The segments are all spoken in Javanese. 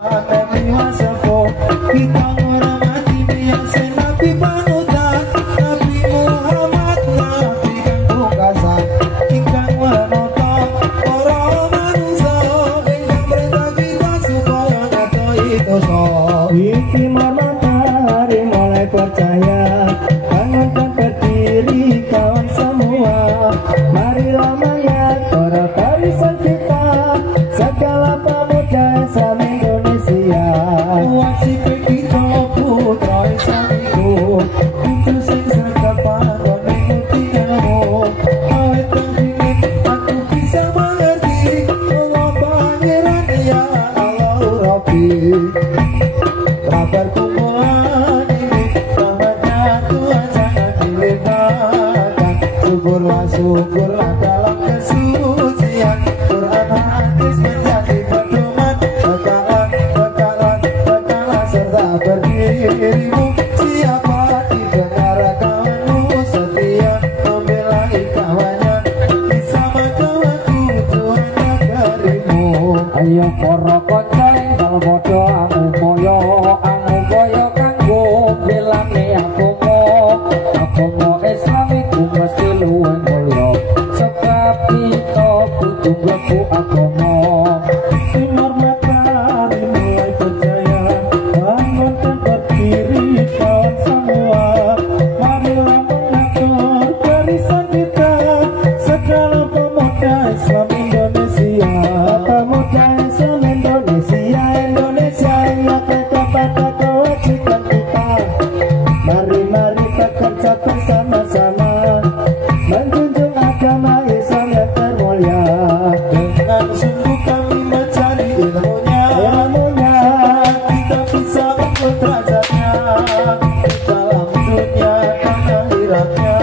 Kita menghormati biasa Nabi panutan Nabi Muhammad Nabi kang pungkasan ingkang menuntun para manusia ingkang perintah kita supaya nyata itu so iki matahari mulai percaya bangunkan berdiri kawan semua marilah melihat para barisan kita segala pemuda Islam Indonesia wajib kita putra Islamiku itu sing segapan dan mengikuti ilmu awet dan aku bisa mengerti Allah pangeran ya Allah Rabbi kabar kumpulan ini rahmatnya Tuhan jangan dilupakan syukurlah dalam kesucian Quran hadis menjadi pedoman bekalan serta berdirimu siapa didengar kawanmu setia membela kawannya bersama kawanku Tuhan negerimu ayo para kanca enggal padha amupoyo kanggo belane agama Islam iku mesti luwih mulya sebab kita kudu mlebu agama sinar matahari mulai berjaya bangun dan berdiri kawan semua marilah mengatur barisan kita segala pemuda Islam Indonesia pemuda Islam Indonesia ingatkan pada kewajiban kita mari bekerja bersama-sama menjunjung agama Islam yang termulia dengan sungguh kami mencari ilmunya kita bisa unggul derajatnya di dalam dunia dan akhiratnya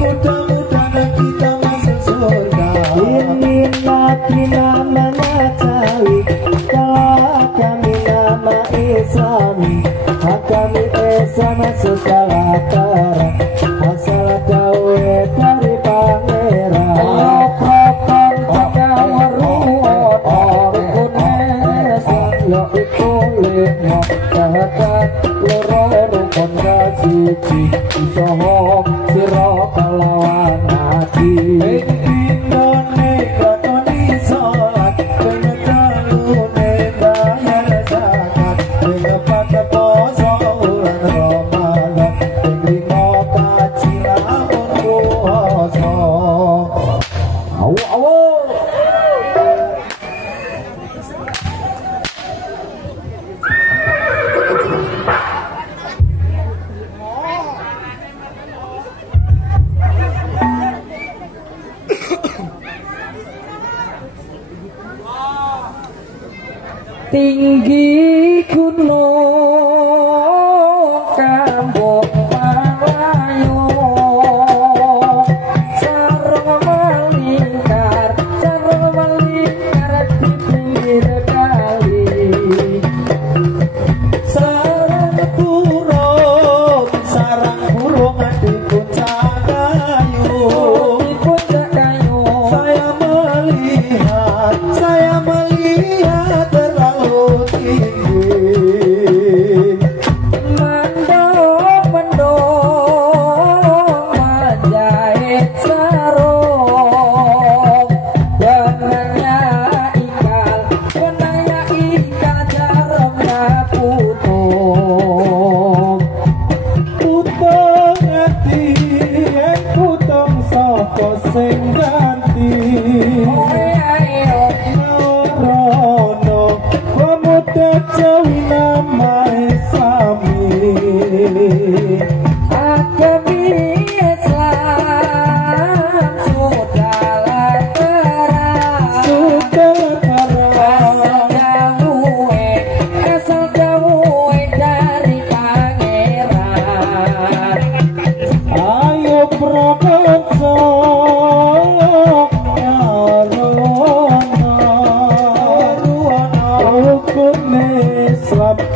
mudah-mudahan kita masuk surga inilah namanya cawi kalau kami nama Islami agama Islam segala terang asal dawe dari pangeran propan jaga waruon rukunes yaitu lima jahadat loro rukun kasiji isoho siro kelawan hati indone katoni sholat penyetalune bayar zakat penyepat poso bulan Ramadan pengrimo kaji lamun puasa awo tinggi gunung Kambung Malayu cara melingkar di pinggir kali sarang burung di puncak kayu saya melihat terlalu tinggi mendong menjahit sarung benangnya ikal jarumnya putung hati putung sapa sing ganti Jawi nama Islami agama Islam sudah terang asal jauh dari pangeran ayo prakonco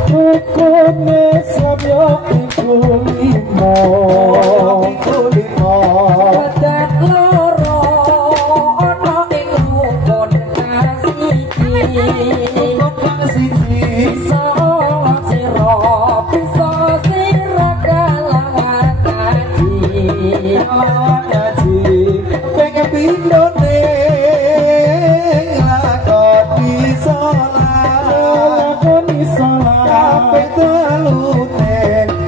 Rukun Islam yo iku lima Badat loro ana ing rukun kasiji lawan ngaji pengen pindone lakoni sholat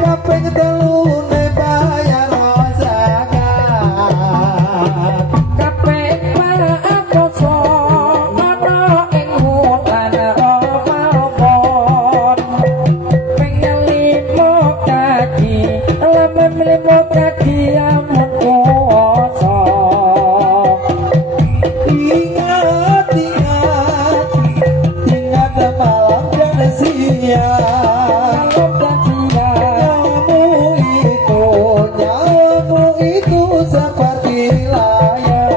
kaping telune bayar zakat kaping poso ana ing wulan Ramadan pengen limo kaki limo kaki amun puasa ingat malam dan siang nyawamu itu seperti layar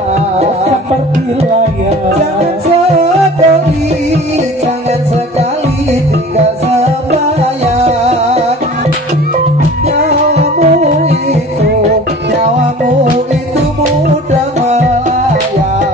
jangan sekali tinggal sembahyang nyawamu itu mudah melayang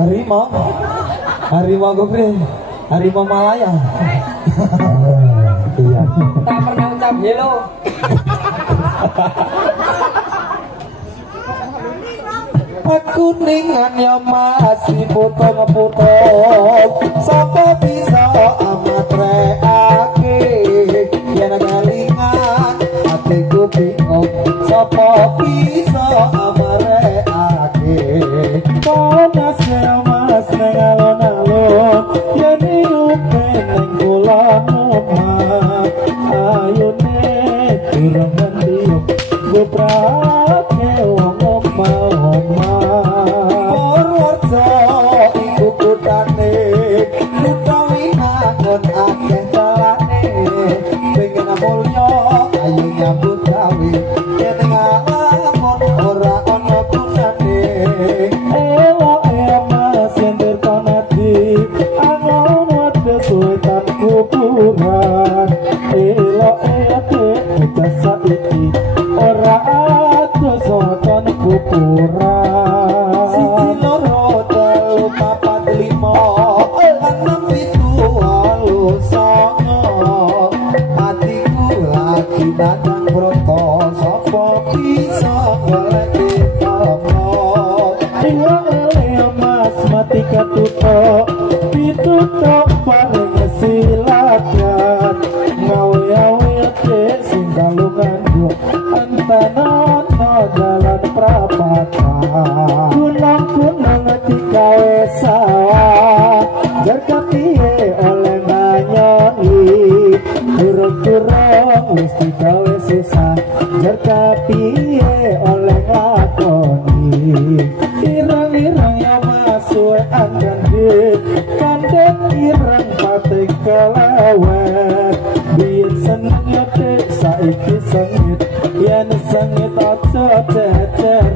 Harimau. Harimau gue harimau Malaya. Iya. Tak pernah ucap hello. Aku ningan ya masih potong-potong. Sapa bisa amat reake. Yen galingan hatiku bingung. Sapa bisa amat reake. Panas ya mas neng alon-alon. Yen iupe neng kulon omah. Ayune ireng mendiuk. Guprake wong omah. Purworejo iku kutane, utawi nangon akeh dalane. Pengen mulya ayo nyambut gawe, yen ngalamun ora ana gunane. Eloke mas yen terkonati, angon wedhus wetan kuburan. Eloke ate bocah saiki ora ada soton kuburan. Siji loro telu papat lima enam pitu wolu songo. Hatiku lagi datang broto. Sapa bisa golek tomo. Ilang leo mas mati katutok. Pitutok bareng silakan. Ngawe-awe dek sing galungan yuk. Antanono jalan prapatan. Gunung-gunung dikawe sawah. Jarka piye oleh nganyoni. Durung-durung wis dikawe sisa. Jarka piye oleh nglakoni. Ireng-ireng ya masuwean kandit. Kandit ireng pating kelewet. Biyen seneng ya dek saiki sengit. Yen sengit aja cecer.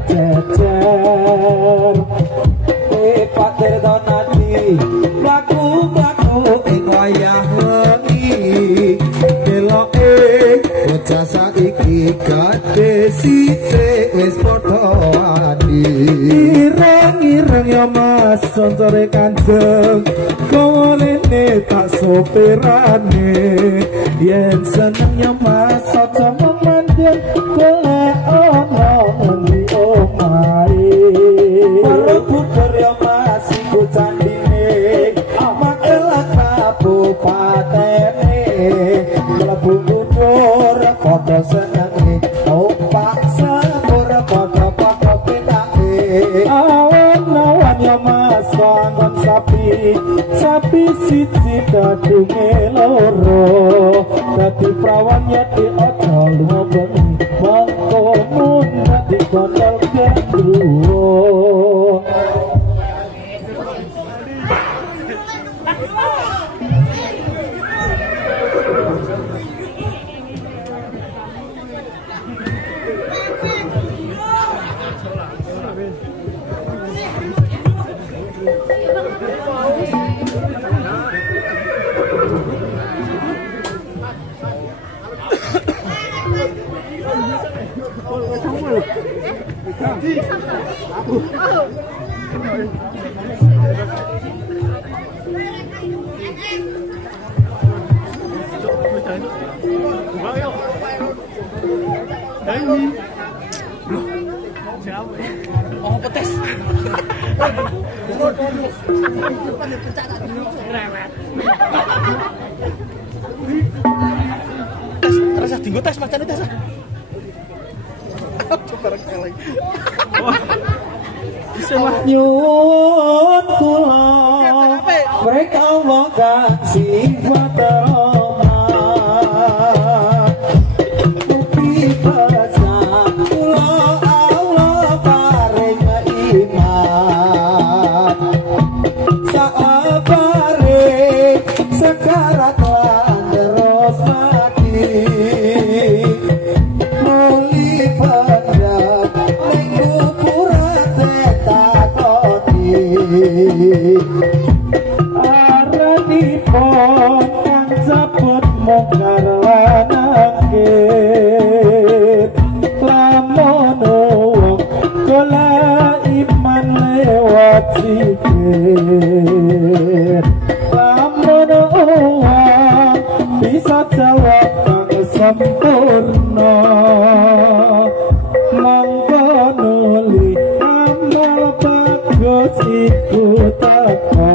Patir donati mlaku-mlaku ing wayah wengi. Deloke bocah saiki gade sithik wis padha wani. Ireng-ireng ya mas sontore kanjeng. Kowolene tak sopirane. Yen seneng ya mas aja memandang. Golek ana ngendi omahe. Borobudur ya mas iku candine. Magelang kabupatene. Mlebu kubur padha senenge. Opak sepur padha-padha penake. Awan-awan ya mas kanggon sapi. Sapi siji dadunge loro. Dadi prawan ya di aja lunga bengi. Mangko mundak dikondol gendruwo. Oh, petes. Rasa dinggo tes macane tes. Bareng lagi. Bisa mah Nyuwun kula mereka wong kang sifat lemah. Mugi basa kula Allah paring iman. Saabare sekarat lan terus mati. Muli pandang ning kuburan takoni. Aranipun kang lamun uang bisa jawab kang sempurna monggo nuli amal bagus iku teko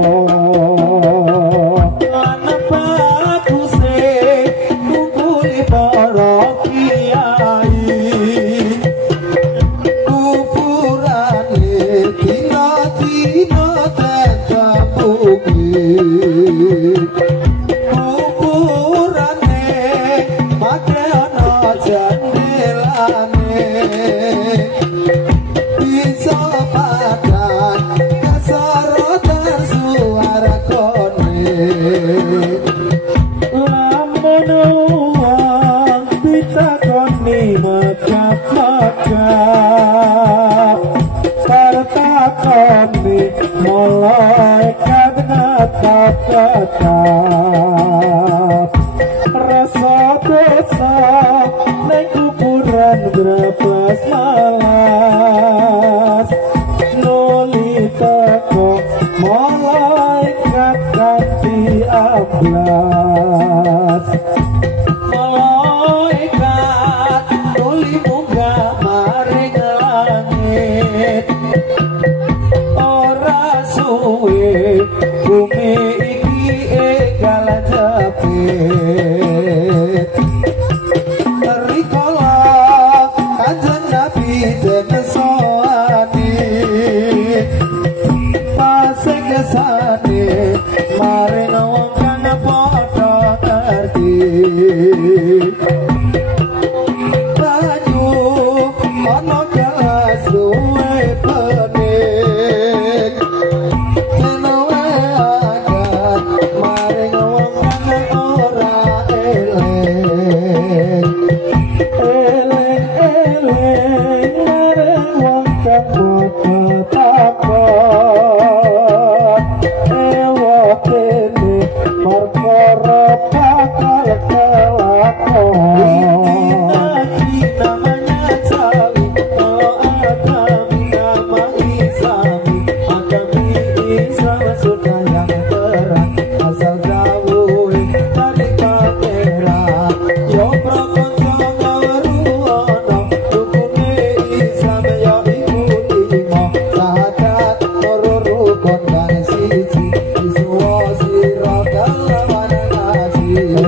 ana baguse kumpuli para kiai kupurane dina-dina tetep bukit kupurane pake ana jandelane bisa padan kasorotan suara kone lamun uang ditakoni makap-makap pertakoni malaikat ngatap-ngatap rasa dosa neng kuburan berabas malas nuli teko malaikat ganti ablas malaikat nuli munggah maring langit ora suwe bumi iki enggal jepit rikala kanjeng Nabi den soani pasing kesane maring wong kang padha ngerti banyu ana kelas duwe pening tenawe agat maring wong kang ora eleng eleng maring wong kang takut ewakene perkara bakal kelakon namanya Sali kalau agami nama Islami agami Islam sudah yang terang asal jauh dari pangeran yo prokonco ngaruwono rukune Islam yo iku limo sahadat loro rukun kang siji isuwa sira kalawan ngaji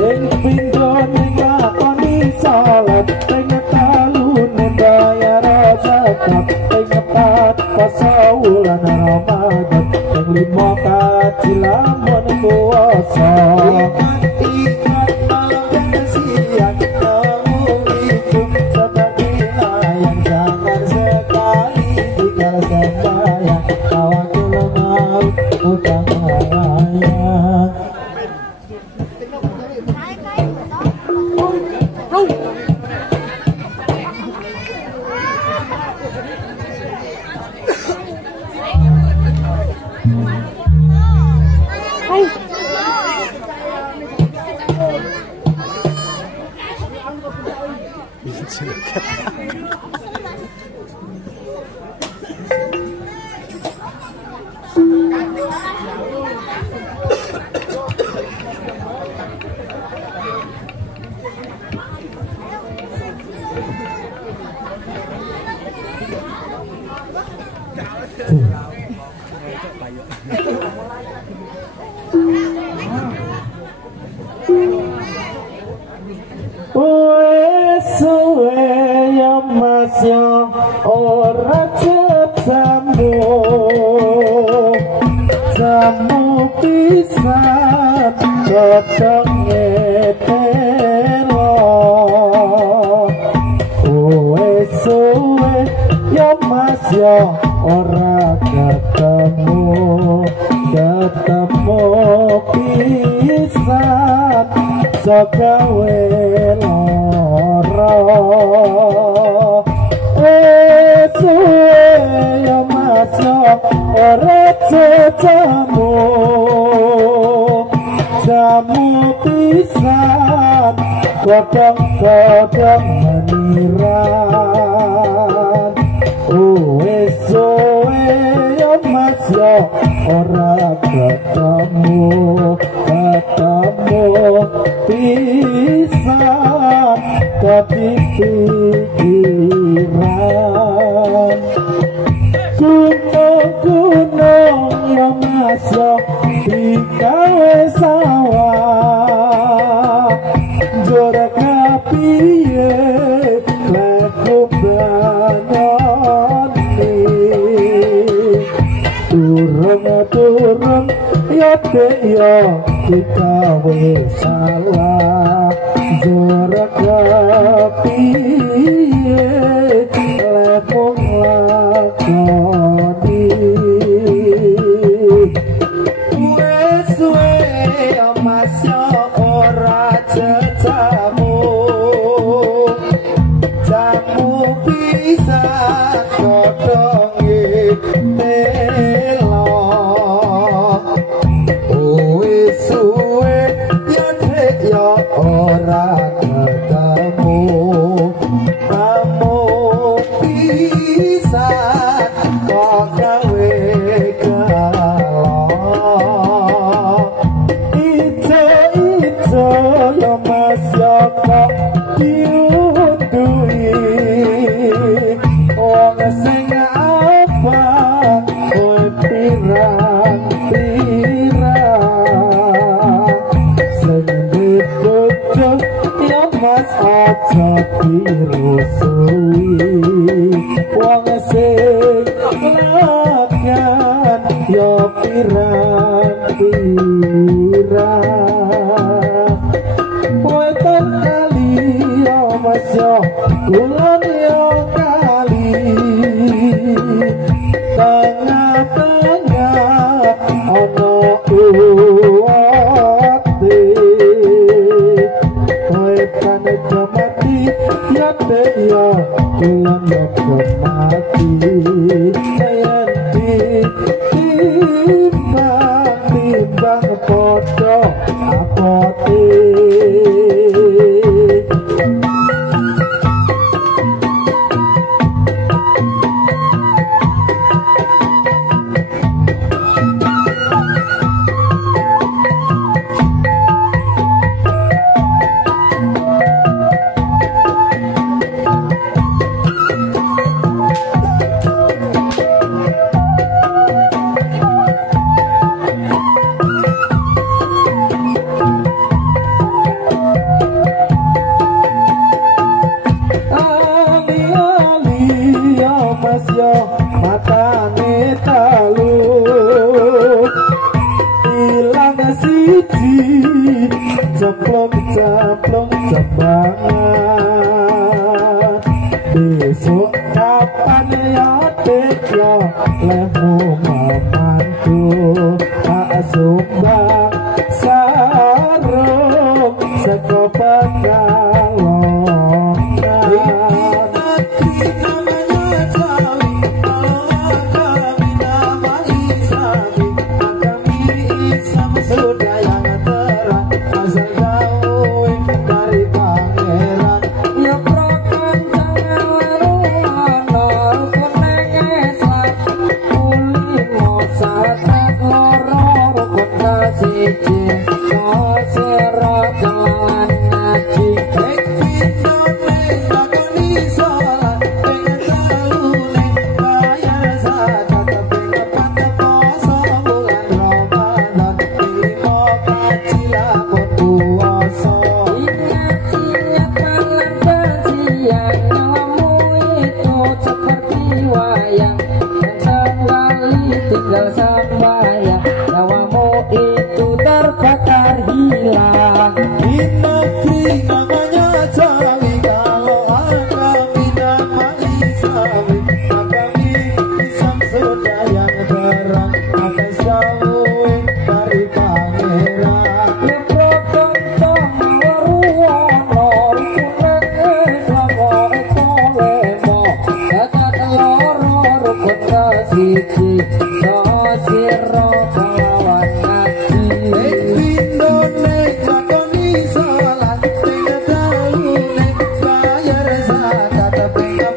ing pindho ning lakoni salat ing talune bayar zakat ing pat pasaulan Ramadan ing limo kaji lamun puasa ikat malam dan siang namun itu seperti layang jangan sekali tinggal sembahyang tawakal maut utang layang suwe ya masya ora cetamu jamu pisan godhong ngetelo suwe ya masya ora ketemu pisan sagawe lara suwe ya masya ora cetamu jamu pisan godhong meniran suwe ya masya ora ketemu pisan tapi pikiran gunung ya masuk di gawe sawah jora kapiye leku banyoni turun ya dek ya kita salah jora kapiye leku lakoni suwe masya ora cecamu jamu bisa kodongi telo suwe ya dek ya ora ketemu kamu bisa kok gawe ya mas ya kok diundui wong sing apa kowe pirang-pirang sing dibutuh ya mas aja dirusui wong sing lagan ya pirang-pirang masya kulon yo kali tengah-tengah ono uwate kowe kane mati ya te ya kulon yo mati yen timbang padha apote matane talu ilang siji ceplong cebangan besok kapan ya tekyo lemu mamantu tak sumbang sarung seko pakalongan tinggal sembahyang nyawamu itu terbakar hilang di negeri namanya Jawi kalau kami namai Sawi kami isam sudah yang terang atas jauh dari pangeran leprokan sama ruwono rukunan selama ekolemo kata teloro rukun kasih siro kawan ngaji pindone lakoni salat tinggal dalune bayar zakat pengen